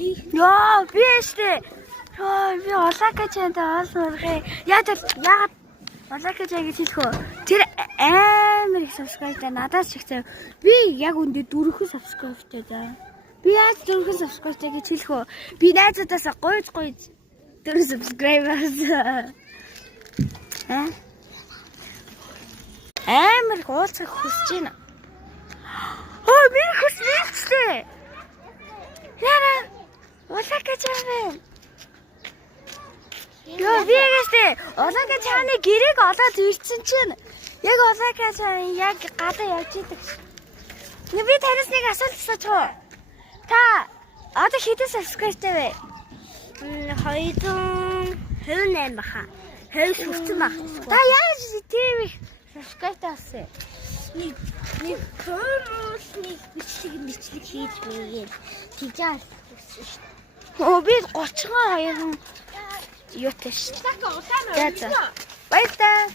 Яа, би штэ. Яа, би Олака чанта олморхэ. Яагаад Олака чан гэж хэлэхөө. Тэр амар их subscribe надаас чигтэй. Би яг үндэ 4 subscribe таа. Би яаж 4 subscribe гэж хэлэхөө. Би найзуудаас гойж 4 subscribers. Амар уулзах хүсэж байна. Оо, би хүсвэжлээ. Яна, Олака чан. Яа, би яаштай Олака чаны гэрээг олоод ирсэн чинь яг Олака чан яг гадаа явж идэг. Би танаас нэг асуулт асуучих. Та одоо хэдэн subscribe-тэй вэ? 228 баха. 20 хүрсэн баг. Та яаж тийм их subscribe-тай болсон? Нэг хөрөлний бичлэг хийж байгаад тийжээс хүссэн шүү дээ. Оо, би 32 юутай шүү. За. Баярлалаа.